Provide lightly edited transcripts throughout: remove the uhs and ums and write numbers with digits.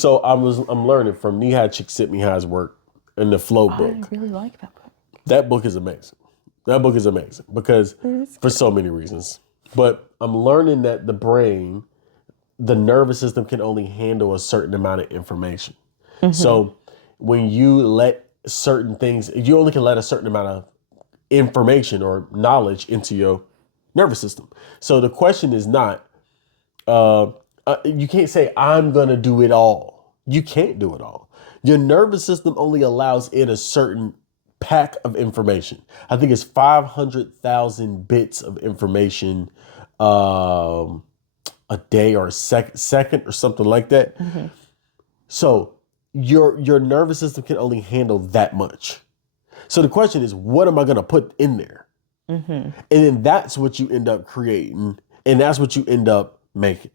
So I'm learning from Nihai Csikszentmihalyi's work in the Flow book. I really like that book. That book is amazing. That book is amazing because for so many reasons. But I'm learning that the brain, the nervous system can only handle a certain amount of information. So when you let certain things, you only can let a certain amount of information or knowledge into your nervous system. So the question is not, you can't say, I'm going to do it all. You can't do it all. Your nervous system only allows in a certain pack of information. I think it's 500,000 bits of information a day or a second or something like that. So your nervous system can only handle that much. So the question is, what am I going to put in there? And then that's what you end up creating, and that's what you end up making.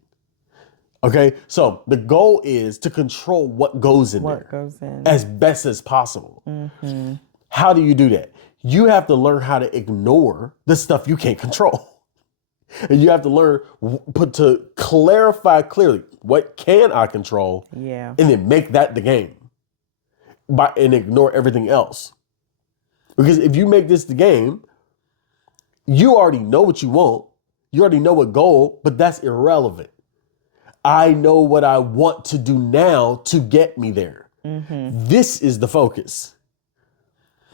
Okay, so the goal is to control what goes in as best as possible. How do you do that? You have to learn how to ignore the stuff you can't control. And you have to learn to clarify clearly, what can I control? Yeah. And then make that the game and ignore everything else. Because if you make this the game, you already know what you want. You already know what goal, but that's irrelevant. I know what I want to do now to get me there. This is the focus.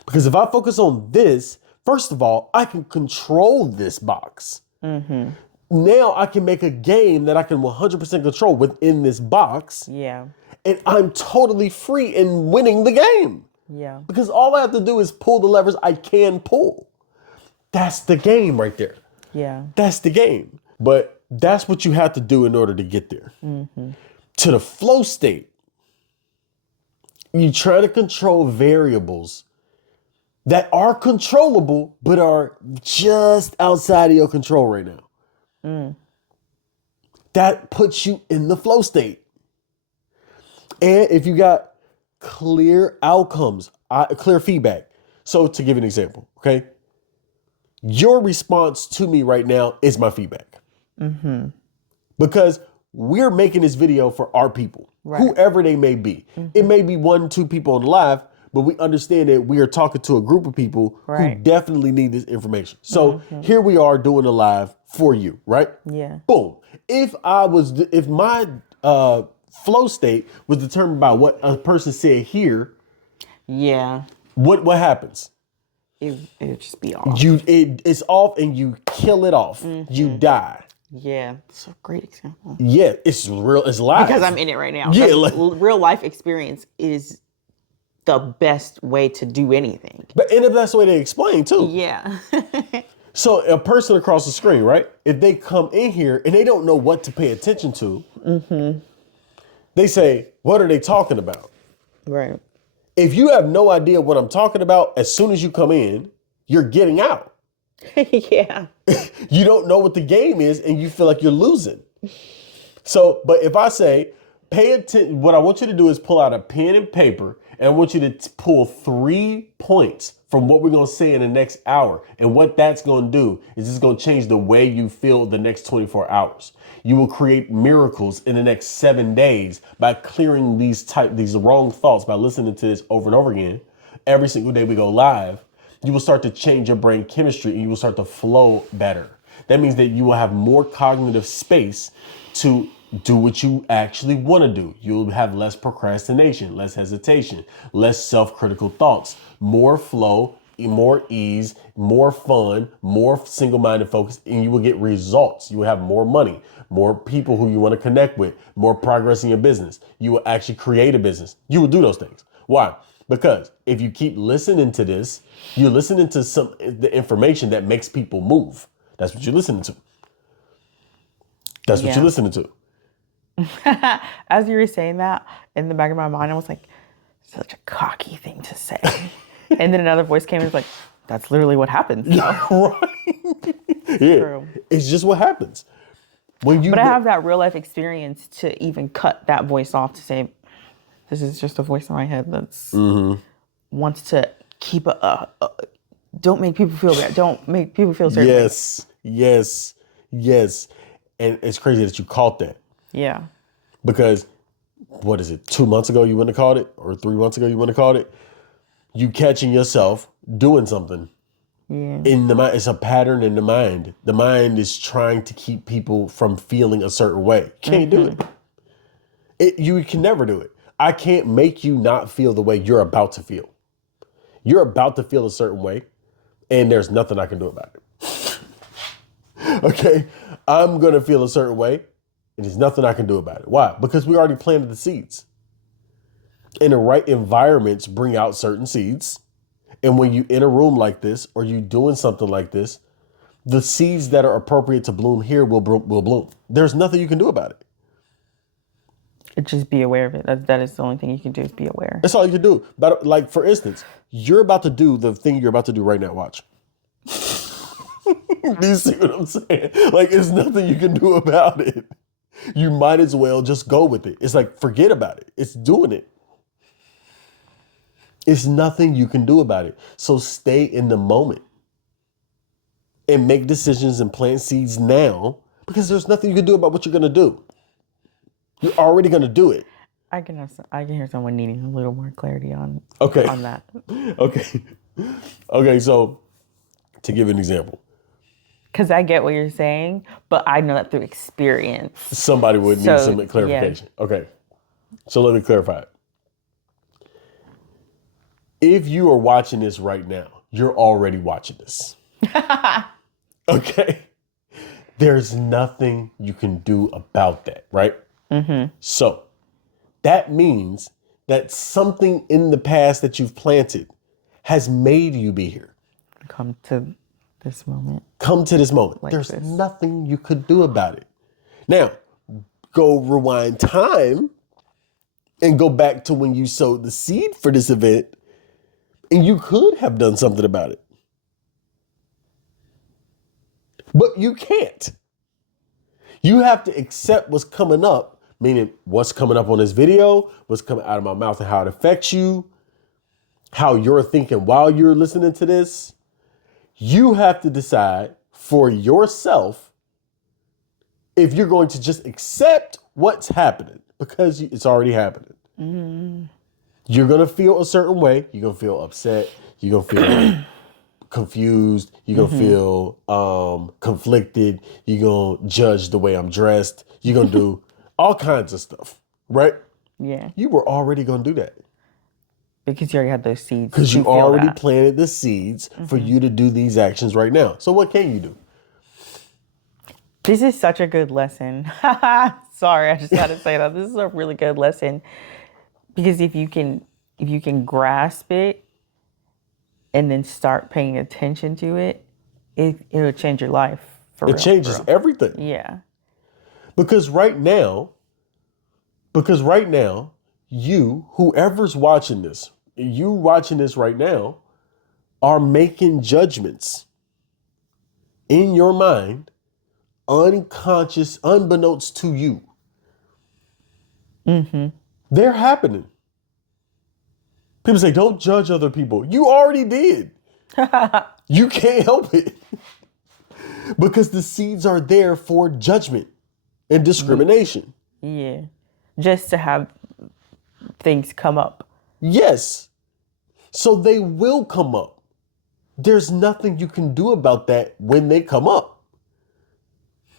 Because if I focus on this, first of all, I can control this box. Now I can make a game that I can 100% control within this box. Yeah. And I'm totally free in winning the game. Yeah. Because all I have to do is pull the levers I can pull. That's the game right there. Yeah. That's the game. But that's what you have to do in order to get there. To the flow state, you try to control variables that are controllable, but are just outside of your control right now. That puts you in the flow state. And if you got clear outcomes, clear feedback. So to give an example, okay? Your response to me right now is my feedback. Because we're making this video for our people, whoever they may be. It may be 1-2 people on the live, but we understand that we are talking to a group of people who definitely need this information. So here we are doing a live for you, right? Yeah. Boom. If my flow state was determined by what a person said here, Yeah. what happens? It'd just be off. It's off and you kill it off. You die. Yeah. That's a great example. Yeah, it's real. It's live. Because I'm in it right now. Yeah, real life experience is the best way to do anything. But and the best way to explain too. Yeah. So a person across the screen, right? If they come in here and they don't know what to pay attention to, they say, what are they talking about? Right. If you have no idea what I'm talking about, as soon as you come in, you're getting out. Yeah. You don't know what the game is and you feel like you're losing. So, but if I say, pay attention, what I want you to do is pull out a pen and paper and I want you to pull 3 points from what we're going to say in the next hour. And what that's going to do is it's going to change the way you feel the next 24 hours. You will create miracles in the next 7 days by clearing these wrong thoughts, by listening to this over and over again. Every single day we go live, you will start to change your brain chemistry and you will start to flow better. That means that you will have more cognitive space to do what you actually want to do. You'll have less procrastination, less hesitation, less self-critical thoughts, more flow, more ease, more fun, more single-minded focus, and you will get results. You will have more money, more people who you want to connect with, more progress in your business. You will actually create a business. You will do those things. Why? Because if you keep listening to this, you're listening to the information that makes people move. That's what you're listening to. That's what you're listening to. As you were saying that, in the back of my mind, I was like, such a cocky thing to say. And then another voice came and was like, that's literally what happens. Right. Yeah. True. It's just what happens. But I have that real life experience to even cut that voice off to say, this is just a voice in my head that's wants to keep don't make people feel bad. Don't make people feel certain. Yes. And it's crazy that you caught that. Yeah. Because what is it, 2 months ago you wouldn't have called it, or 3 months ago you wouldn't have called it. You catching yourself doing something in the mind. It's a pattern in the mind. The mind is trying to keep people from feeling a certain way. Can't do it. You can never do it. I can't make you not feel the way you're about to feel. You're about to feel a certain way, and there's nothing I can do about it. Okay? I'm going to feel a certain way, and there's nothing I can do about it. Why? Because we already planted the seeds. And the right environments bring out certain seeds. And when you in a room like this, or you doing something like this, the seeds that are appropriate to bloom here will bloom. There's nothing you can do about it. Just be aware of it. That is the only thing you can do, is be aware. That's all you can do. But like, for instance, you're about to do the thing you're about to do right now. Watch. Do you see what I'm saying? Like, there's nothing you can do about it. You might as well just go with it. It's like, forget about it. It's doing it. It's nothing you can do about it. So stay in the moment and make decisions and plant seeds now, because there's nothing you can do about what you're going to do. You're already going to do it. I can hear someone needing a little more clarity on that. Okay. So to give an example, because I get what you're saying, but I know that through experience. Somebody would need some clarification. Yeah. Okay. So let me clarify it. If you are watching this right now, you're already watching this. Okay? There's nothing you can do about that, right? Mm-hmm. So that means that something in the past that you've planted has made you be here. Come to this moment. Like there's nothing you could do about it. Now, go rewind time and go back to when you sowed the seed for this event, and you could have done something about it. But you can't. You have to accept what's coming up, meaning what's coming up on this video, what's coming out of my mouth and how it affects you, how you're thinking while you're listening to this. You have to decide for yourself if you're going to just accept what's happening, because it's already happening. Mm-hmm. You're going to feel a certain way. You're going to feel upset. You're going to feel confused. You're going to feel conflicted. You're going to judge the way I'm dressed. You're going to do all kinds of stuff, right? Yeah. You were already going to do that. Because you already had those seeds. Because you already planted the seeds for you to do these actions right now. So what can you do? This is such a good lesson. Sorry, I just got to say that. This is a really good lesson. Because if you can grasp it and then start paying attention to it, it'll change your life. It changes everything. Yeah. Because right now, you, whoever's watching this, you watching this right now, are making judgments in your mind, unconscious, unbeknownst to you. Mm-hmm. They're happening. People say, don't judge other people. You already did. You can't help it. Because the seeds are there for judgment and discrimination. Yeah. Just to have things come up. Yes. So they will come up. There's nothing you can do about that when they come up.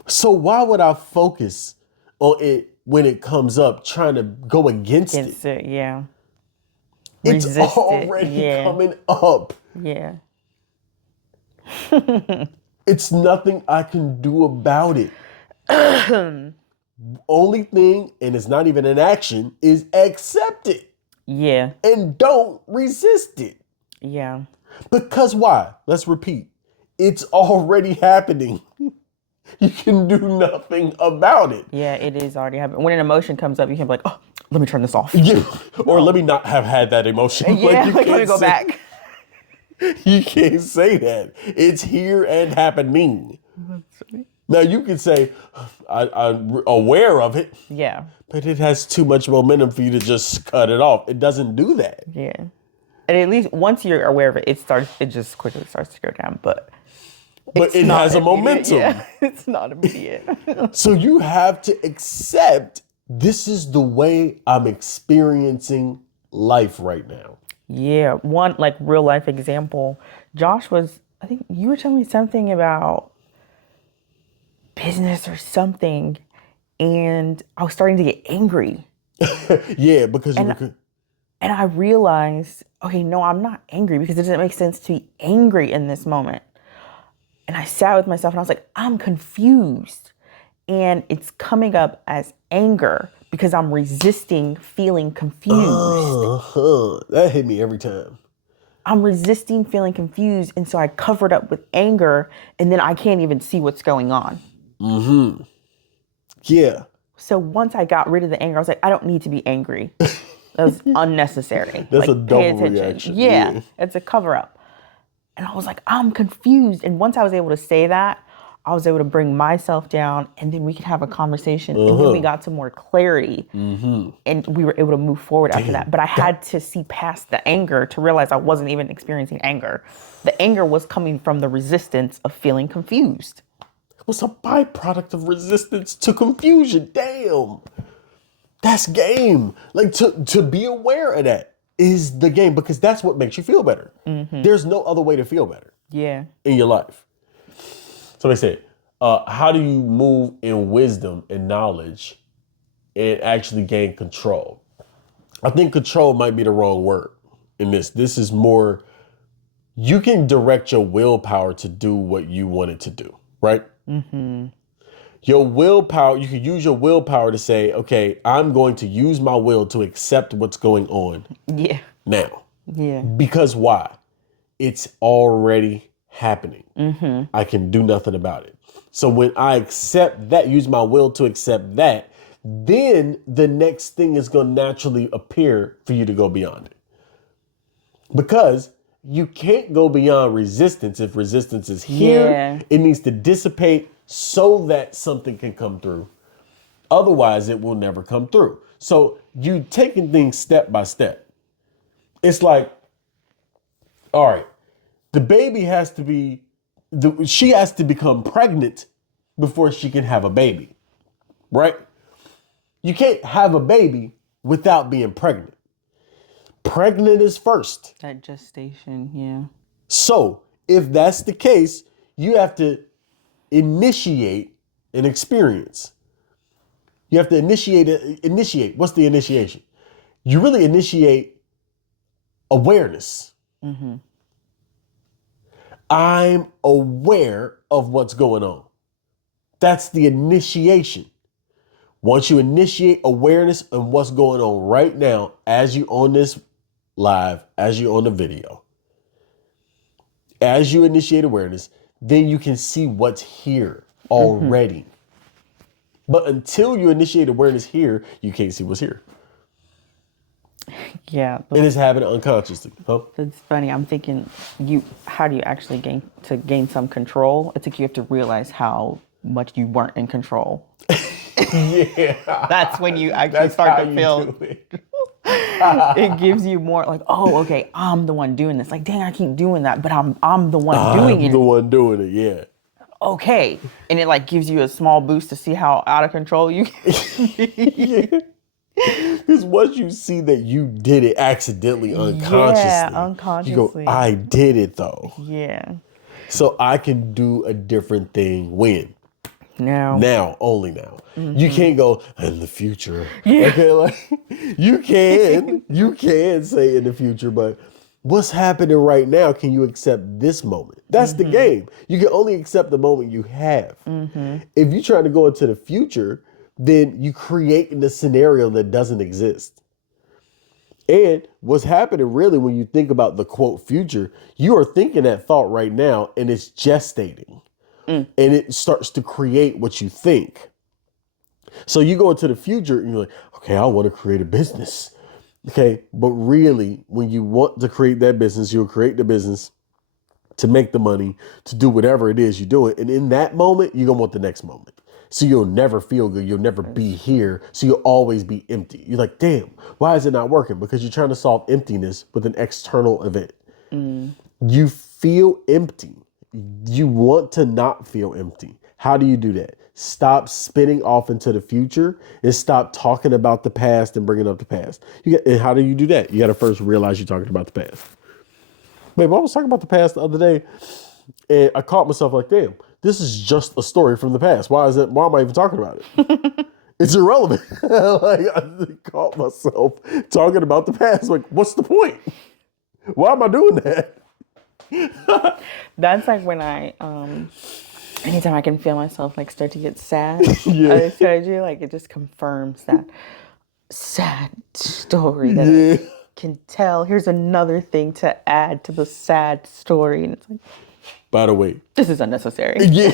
So why would I focus on it when it comes up, trying to go against it? Yeah. It's already coming up. Yeah. It's nothing I can do about it. Only thing, and it's not even an action, is accept it. Yeah. And don't resist it. Yeah. Because why? Let's repeat. It's already happening. You can do nothing about it. Yeah, it is already happening. When an emotion comes up, you can be like, oh, let me turn this off. Yeah. Or let me not have had that emotion. Yeah, let me go back. You can't say that. It's here and happening. Now you can say, I'm aware of it. Yeah. But it has too much momentum for you to just cut it off. It doesn't do that. Yeah. And at least once you're aware of it, it just quickly starts to go down. But it has a momentum. Yeah, it's not immediate. So you have to accept this is the way I'm experiencing life right now. Yeah, one like real life example. I think you were telling me something about business or something, and I was starting to get angry. Yeah, because And and I realized, okay, no, I'm not angry because it doesn't make sense to be angry in this moment. And I sat with myself and I was like, I'm confused. And it's coming up as anger because I'm resisting feeling confused. That hit me every time. I'm resisting feeling confused. And so I covered up with anger and then I can't even see what's going on. Yeah. So once I got rid of the anger, I was like, I don't need to be angry. That was unnecessary. That's a Pay double attention. reaction. Yeah, it's a cover up. And I was like, I'm confused. And once I was able to say that, I was able to bring myself down and then we could have a conversation. And then we got to more clarity and we were able to move forward after that. But I had to see past the anger to realize I wasn't even experiencing anger. The anger was coming from the resistance of feeling confused. It was a byproduct of resistance to confusion. Damn. That's game. Like to be aware of that is the game because that's what makes you feel better. There's no other way to feel better. Yeah. In your life. Somebody said, how do you move in wisdom and knowledge and actually gain control? I think control might be the wrong word in this. This is more, you can direct your willpower to do what you want it to do, right? Your willpower, you can use your willpower to say, okay, I'm going to use my will to accept what's going on Yeah. now. Yeah. Because why? It's already happening. I can do nothing about it. So when I accept that, use my will to accept that, then the next thing is going to naturally appear for you to go beyond it. Because you can't go beyond resistance if resistance is here. Yeah. It needs to dissipate so that something can come through. Otherwise, it will never come through. So you taking things step by step. It's like, all right, the baby has to be, she has to become pregnant before she can have a baby, right? You can't have a baby without being pregnant. Pregnant is first. That gestation, yeah. So if that's the case, you have to initiate an experience. You have to initiate. What's the initiation? You really initiate awareness. I'm aware of what's going on. That's the initiation. Once you initiate awareness of what's going on right now, as you on this live, as you on the video, as you initiate awareness, then you can see what's here already. But until you initiate awareness here, you can't see what's here. Yeah. And it's happening unconsciously. Huh? That's funny. I'm thinking how do you actually gain some control? I think you have to realize how much you weren't in control. Yeah. That's when you actually start to feel it gives you more like, oh, okay, I'm the one doing this. Like, dang, I keep doing that, but I'm the one doing it. I'm the one doing it, yeah. Okay. And it like gives you a small boost to see how out of control you can be. Because once you see that you did it accidentally, unconsciously, you go, I did it though. Yeah. So I can do a different thing when? Now, only now. You can't go in the future. Yeah. Okay, like you can say in the future, but what's happening right now? Can you accept this moment? That's the game. You can only accept the moment you have. If you're trying to go into the future, then you create a scenario that doesn't exist. And what's happening really when you think about the quote future, you are thinking that thought right now and it's gestating. And it starts to create what you think. So you go into the future and you're like, okay, I want to create a business. Okay, but really, when you want to create that business, you'll create the business to make the money, to do whatever it is you're doing. And in that moment, you're going to want the next moment. So you'll never feel good. You'll never be here. So you'll always be empty. You're like, damn, why is it not working? Because you're trying to solve emptiness with an external event. You feel empty. You want to not feel empty. How do you do that? stop spinning off into the future and stop talking about the past and bringing up the past. And how do you do that? You got to first realize you're talking about the past. Babe, I was talking about the past the other day, and I caught myself like, damn, this is just a story from the past. Why am I even talking about it? It's irrelevant. Like, I caught myself talking about the past. Like, what's the point? Why am I doing that? That's like when I, anytime I can feel myself like start to get sad, Yeah. I told you, like it just confirms that sad story that I can tell. Here's another thing to add to the sad story. And it's like, By the way, this is unnecessary. yeah.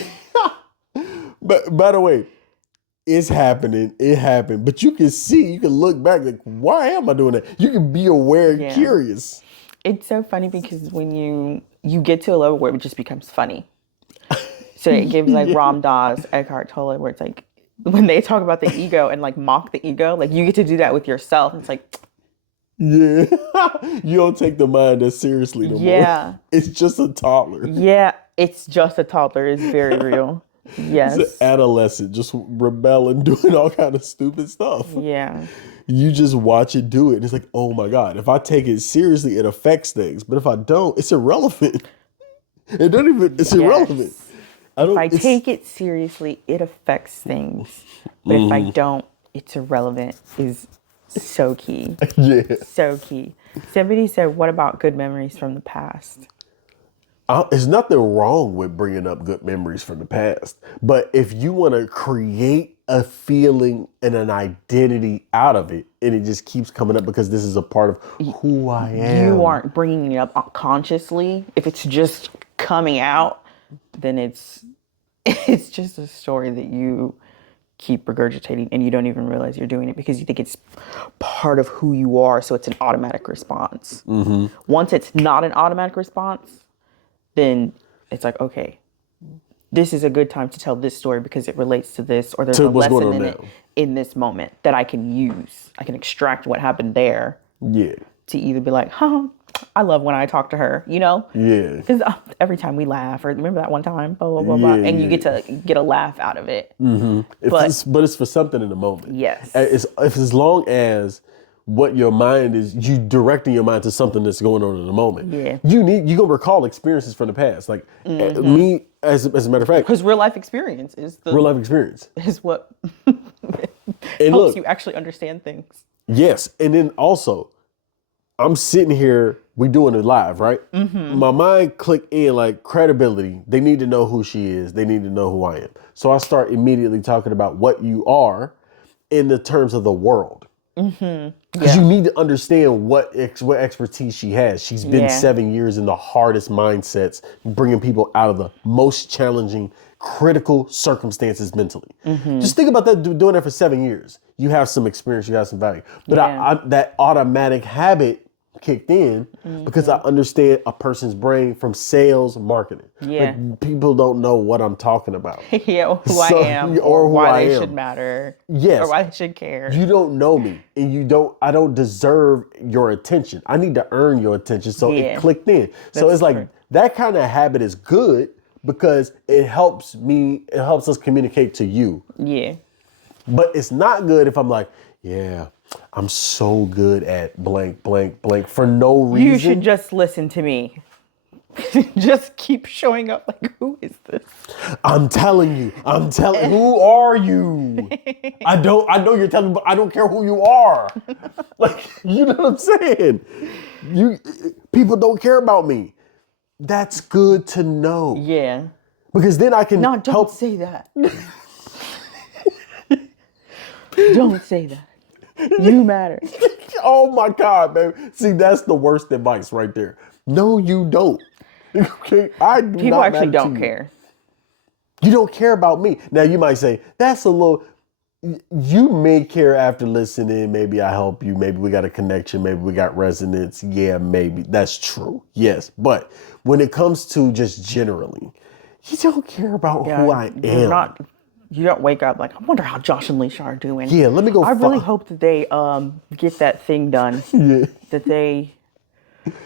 But by the way, it's happening. It happened. But you can see, you can look back like, why am I doing that? You can be aware and curious. It's so funny because when you get to a level where it just becomes funny. So it gives like Ram Dass, Eckhart Tolle, where it's like when they talk about the ego and like mock the ego, like you get to do that with yourself. It's like, yeah, you don't take the mind that seriously no more. Yeah. It's just a toddler. yeah, it's just a toddler. It's very real. Yes. It's an adolescent just rebelling, doing all kind of stupid stuff. Yeah. You just watch it do it. And it's like, oh my God, if I take it seriously, it affects things. But if I don't, it's irrelevant. It's irrelevant. If I take it seriously, it affects things. But if I don't, it's irrelevant is so key. Yeah. So key. Somebody said, what about good memories from the past? There's nothing wrong with bringing up good memories from the past. But if you want to create a feeling and an identity out of it, and it just keeps coming up because this is a part of who I am. You aren't bringing it up consciously. If it's just coming out, then it's just a story that you keep regurgitating and you don't even realize you're doing it because you think it's part of who you are. So it's an automatic response. Mm-hmm. Once it's not an automatic response, then it's like, okay, this is a good time to tell this story because it relates to this, or there's a lesson in it in this moment that I can use. I can extract what happened there. Yeah. To either be like, I love when I talk to her, you know? Yeah. Because every time we laugh, or remember that one time, blah, blah, blah, blah, and you get to get a laugh out of it. Mm-hmm. But it's for something in the moment. Yes. If as long as what your mind is, you directing your mind to something that's going on in the moment. Yeah. You're gonna recall experiences from the past. Like me, as a matter of fact. Because real life experience is what helps you actually understand things. Yes. And then also, I'm sitting here, we doing it live, right? Mm-hmm. My mind clicked in like credibility. They need to know who she is. They need to know who I am. So I start immediately talking about what you are in the terms of the world. Mm-hmm. Because you need to understand what expertise she has. She's been 7 years in the hardest mindsets, bringing people out of the most challenging, critical circumstances mentally. Mm-hmm. Just think about that, doing that for 7 years. You have some experience, you have some value. But I that automatic habit kicked in because I understand a person's brain from sales marketing. Yeah. Like, people don't know what I'm talking about. Who I am or why they should matter. Yes. Or why they should care. You don't know me and I don't deserve your attention. I need to earn your attention. So it clicked in. So it's like that kind of habit is good because it helps us communicate to you. Yeah. But it's not good if I'm like, I'm so good at blank, blank, blank for no reason. You should just listen to me. Just keep showing up like, who is this? I'm telling you, who are you? I know you're telling me, but I don't care who you are. Like, you know what I'm saying? People don't care about me. That's good to know. Yeah. Because then I can don't say that. Don't say that. You matter. Oh my God, baby. See, that's the worst advice right there. No, you don't. Okay, People actually don't care. You don't care about me. Now you might say, that's a little, you may care after listening. Maybe I help you. Maybe we got a connection. Maybe we got resonance. Yeah, maybe. That's true. Yes. But when it comes to just generally, you don't care about who I am. You don't wake up like, I wonder how Josh and Leisha are doing. Yeah, let me go. I really hope that they get that thing done. Yeah. That they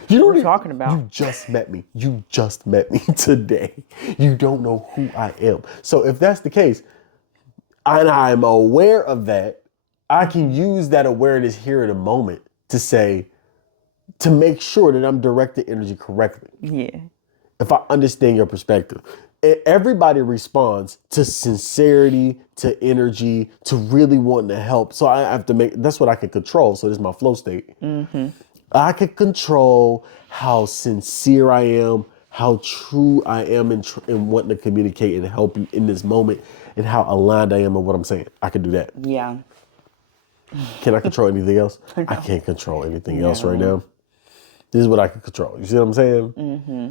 were talking about. You just met me. You just met me today. You don't know who I am. So if that's the case, and I'm aware of that, I can use that awareness here in a moment to make sure that I'm directing energy correctly. Yeah. If I understand your perspective. Everybody responds to sincerity, to energy, to really wanting to help. So I have to that's what I can control. So this is my flow state. I can control how sincere I am, how true I am in wanting to communicate and help you in this moment, and how aligned I am in what I'm saying. I can do that. Yeah. Can I control anything else? No. I can't control anything else right now. This is what I can control. You see what I'm saying? Mm-hmm.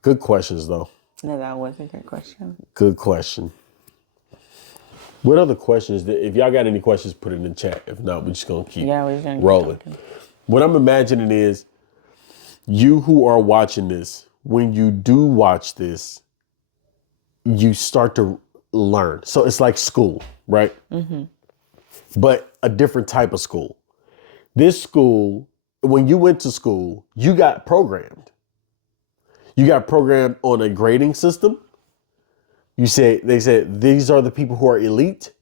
Good questions, though. No, that was a good question. Good question. What other questions? If y'all got any questions, put it in the chat. If not, we're just going to keep rolling. What I'm imagining is you who are watching this, when you do watch this, you start to learn. So it's like school, right? Mm-hmm. But a different type of school. This school, when you went to school, you got programmed. You got programmed on a grading system. They said, these are the people who are elite.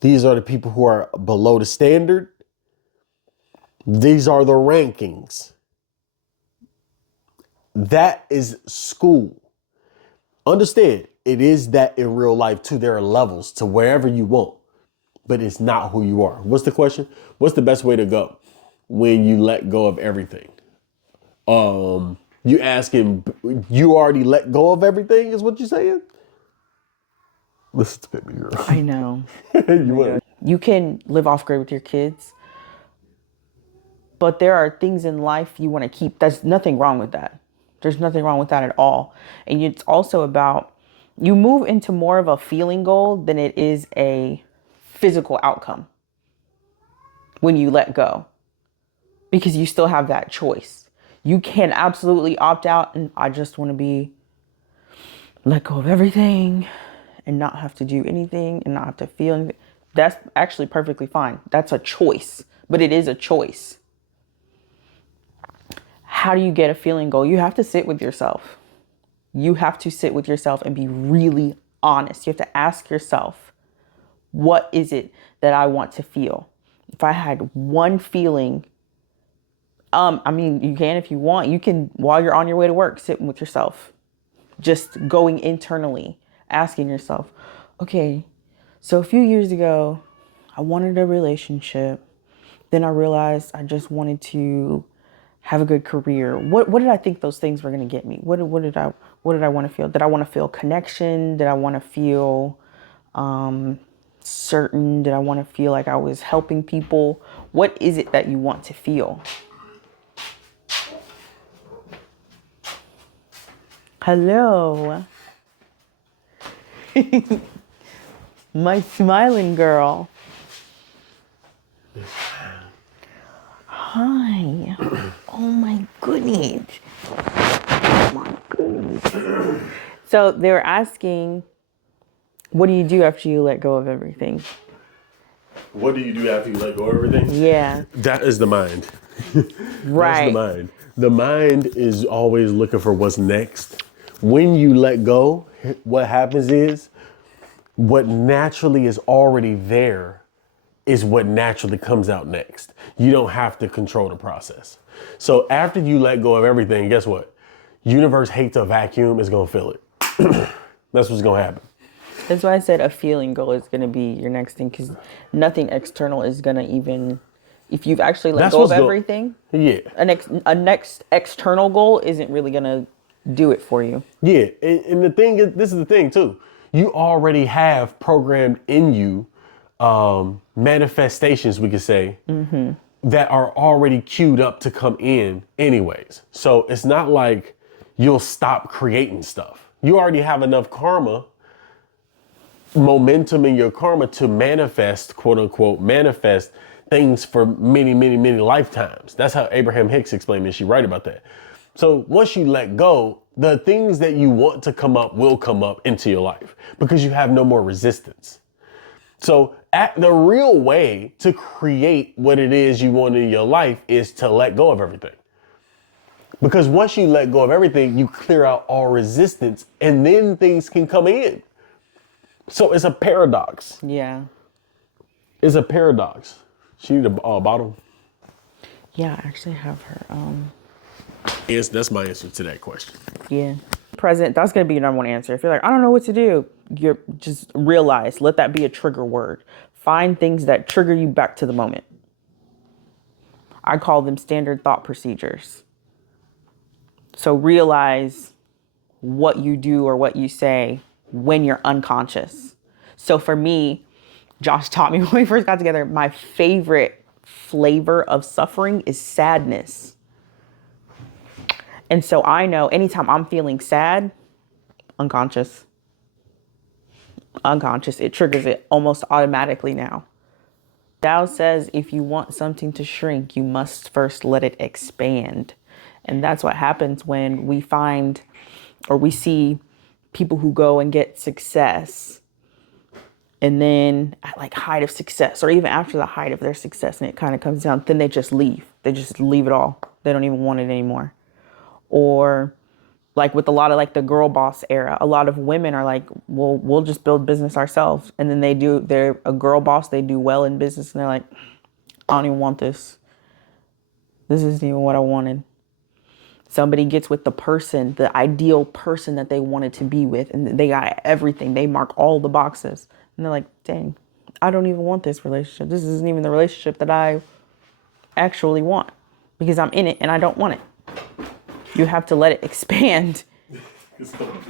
These are the people who are below the standard. These are the rankings. That is school. Understand, it is that in real life too. There are levels to wherever you want, but it's not who you are. What's the question? What's the best way to go when you let go of everything? You asking, you already let go of everything is what you're saying? Listen to me, girl. I know. You You can live off grid with your kids, but there are things in life you want to keep. There's nothing wrong with that. There's nothing wrong with that at all. And it's also about, you move into more of a feeling goal than it is a physical outcome when you let go, because you still have that choice. You can absolutely opt out and I just want to let go of everything and not have to do anything and not have to feel anything. That's actually perfectly fine. That's a choice, but it is a choice. How do you get a feeling goal? You have to sit with yourself. You have to sit with yourself and be really honest. You have to ask yourself, what is it that I want to feel? If I had one feeling, you can, if you want, you can, while you're on your way to work, sit with yourself, just going internally, asking yourself, okay, so a few years ago, I wanted a relationship. Then I realized I just wanted to have a good career. What did I think those things were going to get me? What did I want to feel? Did I want to feel connection? Did I want to feel certain? Did I want to feel like I was helping people? What is it that you want to feel? Hello. My smiling girl. Hi. Oh my goodness. Oh my goodness. So they were asking, what do you do after you let go of everything? What do you do after you let go of everything? Yeah. That is the mind. Right. That's the mind. The mind is always looking for what's next. When you let go, what happens is what naturally is already there is what naturally comes out next. You don't have to control the process. So after you let go of everything, guess what? Universe hates a vacuum, is gonna fill it. That's what's gonna happen. That's why I said a feeling goal is gonna be your next thing, because nothing external is gonna even, if you've actually let go of everything, a next external goal isn't really gonna do it for you. Yeah, and the thing is, this is the thing too. You already have programmed in you manifestations, we could say, that are already queued up to come in anyways. So it's not like you'll stop creating stuff. You already have enough karma, momentum in your karma to manifest, quote unquote, manifest things for many, many, many lifetimes. That's how Abraham Hicks explained it. She right about that. So once you let go, the things that you want to come up will come up into your life because you have no more resistance. So the real way to create what it is you want in your life is to let go of everything. Because once you let go of everything, you clear out all resistance and then things can come in. So it's a paradox. Yeah. It's a paradox. She need a bottle. Yeah, I actually have her. Yes, that's my answer to that question. Yeah. Present, that's going to be your number one answer. If you're like, I don't know what to do, you're just realize, let that be a trigger word. Find things that trigger you back to the moment. I call them standard thought procedures. So realize what you do or what you say when you're unconscious. So for me, Josh taught me when we first got together, my favorite flavor of suffering is sadness. And so I know anytime I'm feeling sad, unconscious, it triggers it almost automatically now. Tao says if you want something to shrink, you must first let it expand. And that's what happens when we find or we see people who go and get success. And then at like height of success or even after the height of their success and it kind of comes down, then they just leave. They just leave it all. They don't even want it anymore. Or like with a lot of like the girl boss era, a lot of women are like, well, we'll just build business ourselves. And then they're a girl boss, they do well in business and they're like, I don't even want this. This isn't even what I wanted. Somebody gets with the person, the ideal person that they wanted to be with, and they got everything. They mark all the boxes. And they're like, dang, I don't even want this relationship. This isn't even the relationship that I actually want because I'm in it and I don't want it. You have to let it expand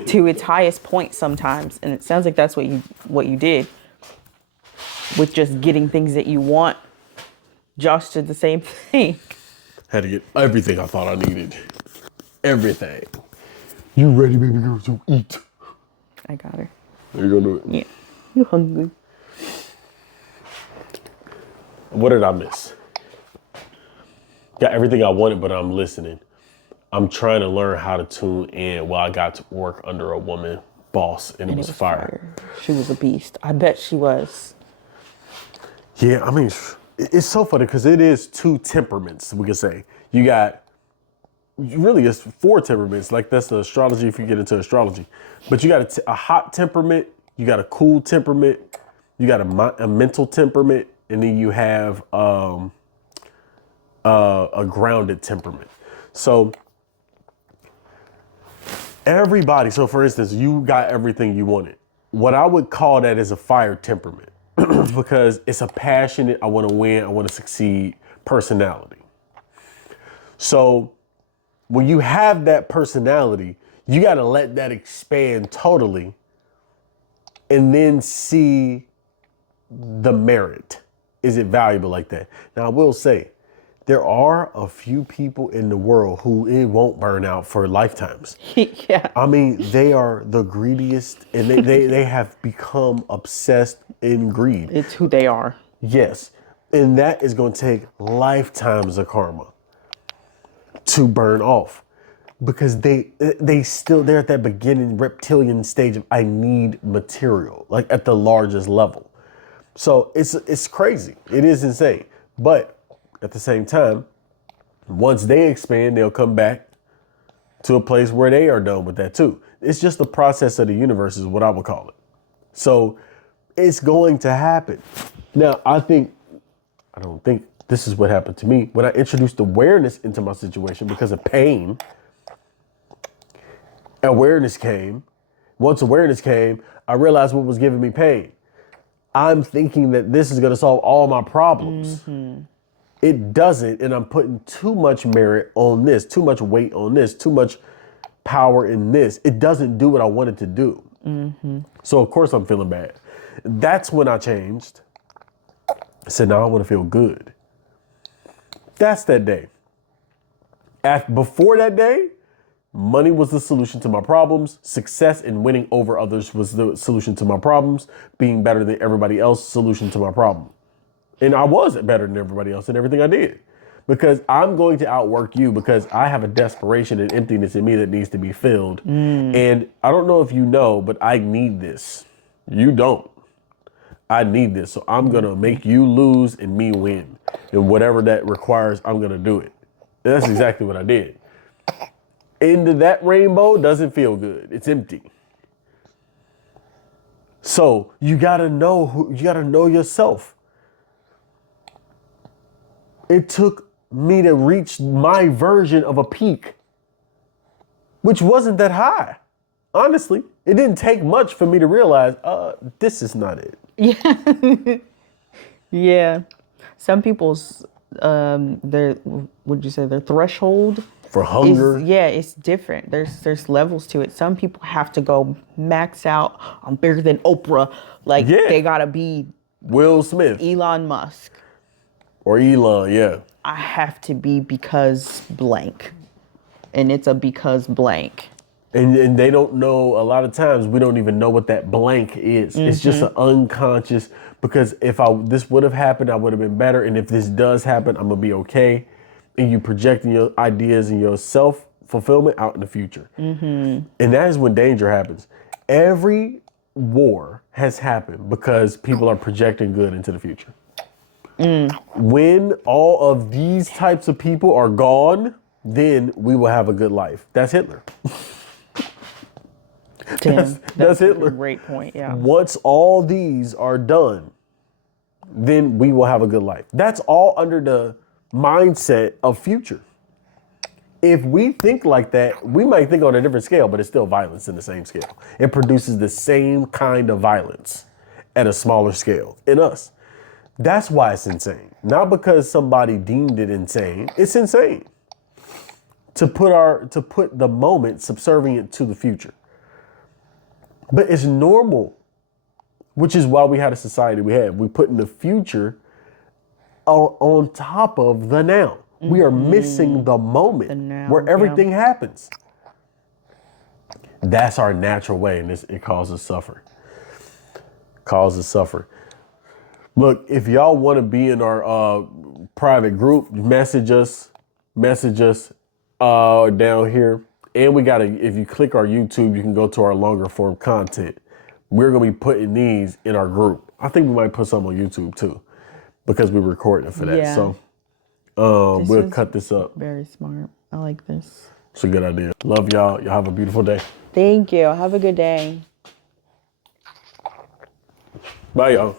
to its highest point sometimes. And it sounds like that's what you did with just getting things that you want. Josh did the same thing. Had to get everything I thought I needed. Everything. You ready, baby girl, to eat? I got her. Are you gonna do it? Yeah. You hungry? What did I miss? Got everything I wanted, but I'm listening. I'm trying to learn how to tune in while I got to work under a woman boss, and it was fire. She was a beast. I bet she was. Yeah, I mean, it's so funny because it is two temperaments, we can say. You got, really it's four temperaments. Like that's the astrology if you get into astrology. But you got a hot temperament, you got a cool temperament, you got a mental temperament, and then you have a grounded temperament. So everybody, so for instance, you got everything you wanted. What I would call that is a fire temperament because it's a passionate, I want to win, I want to succeed personality. So when you have that personality, you got to let that expand totally and then see the merit. Is it valuable like that? Now, I will say, there are a few people in the world who it won't burn out for lifetimes. Yeah. I mean, they are the greediest and they have become obsessed in greed. It's who they are. Yes. And that is going to take lifetimes of karma to burn off because they're at that beginning reptilian stage of I need material, like at the largest level. So it's crazy. It is insane. But at the same time, once they expand, they'll come back to a place where they are done with that too. It's just the process of the universe is what I would call it. So it's going to happen. Now, I don't think this is what happened to me. When I introduced awareness into my situation because of pain, awareness came. Once awareness came, I realized what was giving me pain. I'm thinking that this is going to solve all my problems. Mm-hmm. It doesn't, and I'm putting too much merit on this, too much weight on this, too much power in this. It doesn't do what I want it to do. Mm-hmm. So of course I'm feeling bad. That's when I changed. I said, now I want to feel good. That's that day. Before that day, money was the solution to my problems. Success and winning over others was the solution to my problems. Being better than everybody else, solution to my problem. And I was better than everybody else in everything I did because I'm going to outwork you because I have a desperation and emptiness in me that needs to be filled. And I don't know if you know, but I need this. You don't. I need this. So I'm going to make you lose and me win. And whatever that requires, I'm going to do it. And that's exactly what I did. Into that rainbow doesn't feel good. It's empty. So you gotta know yourself. It took me to reach my version of a peak, which wasn't that high. Honestly, it didn't take much for me to realize, this is not it. Yeah. Yeah. Some people's their would you say their threshold For hunger. it's different. There's levels to it. Some people have to go max out. I'm bigger than Oprah. Like Yeah. they gotta be Will Smith Elon Musk. or Elon, yeah. I have to be because blank. And it's a because blank. And they don't know, a lot of times we don't even know what that blank is. It's just an unconscious, because if this would have happened, I would have been better. And if this does happen, I'm gonna be okay. And you projecting your ideas and your self-fulfillment out in the future. And that is when danger happens. Every war has happened because people are projecting good into the future. When all of these types of people are gone, then we will have a good life. That's Hitler. Damn, That's Hitler. a great point. Yeah. Once all these are done, then we will have a good life. That's all under the mindset of future. If we think like that, we might think on a different scale, but it's still violence in the same scale. It produces the same kind of violence at a smaller scale in us. That's why it's insane. Not because somebody deemed it insane. It's insane to put the moment subservient to the future. But it's normal, which is why we had a society we had. We put in the future on top of the now. We are missing the moment where everything happens. That's our natural way, and it causes suffering. Look, if y'all want to be in our private group, message us down here. And if you click our YouTube, you can go to our longer form content. We're going to be putting these in our group. I think we might put some on YouTube too, because we're recording for that. Yeah. So we'll cut this up. Very smart. I like this. It's a good idea. Love y'all. Y'all have a beautiful day. Thank you. Have a good day. Bye, y'all.